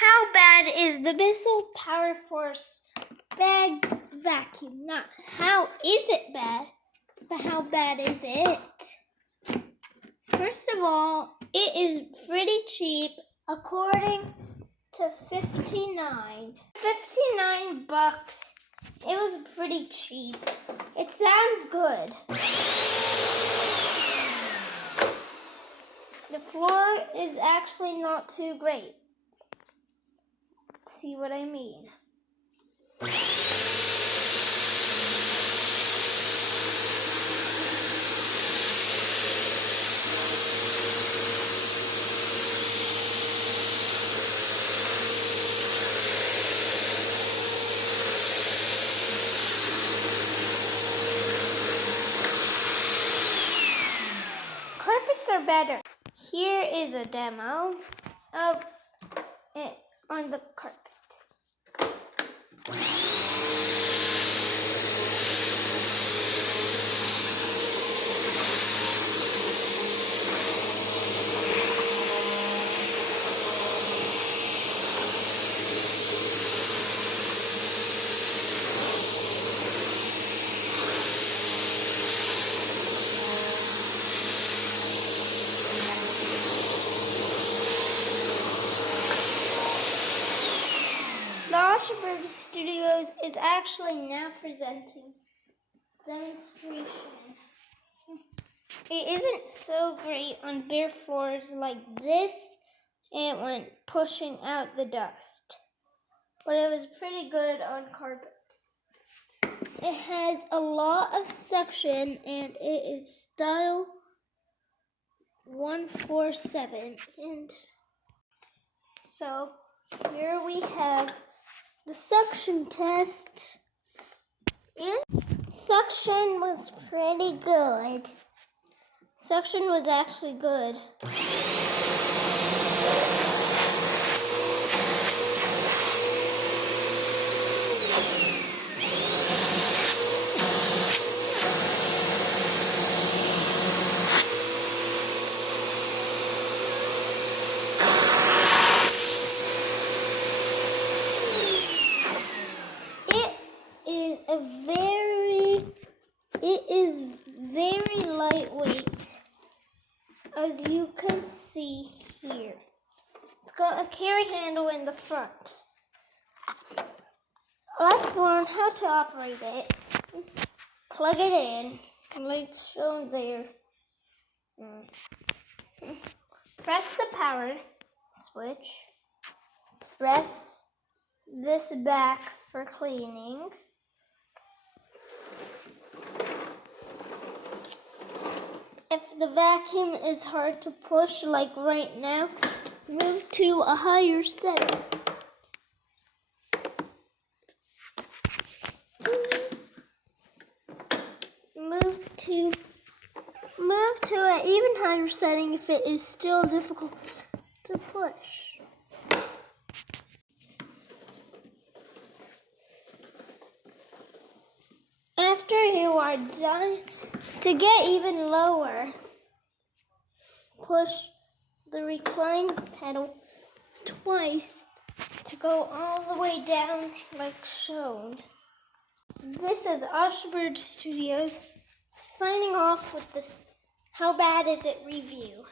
How bad is the Bissell Power Force bagged vacuum? Not how is it bad, but how bad is it? First of all, it is pretty cheap according to 59 bucks. It was pretty cheap. It sounds good. The floor is actually not too great. See what I mean? Carpets are better. Here is a demo of it on the carpet. The Studios is actually now presenting demonstration. It isn't so great on bare floors like this. It went pushing out the dust, but it was pretty good on carpets. It has a lot of suction and it is style 147. And so here we have the suction test, and suction was pretty good. Suction was actually good. It is very lightweight, as you can see here. It's got a carry handle in the front. Let's learn how to operate it. Plug it in, like shown there. Press the power switch. Press this back for cleaning. If the vacuum is hard to push, like right now, move to a higher setting. Move to an even higher setting if it is still difficult to push. After you are done, to get even lower, push the recline pedal twice to go all the way down like shown. This is Oshbird Studios signing off with this How Bad Is It review.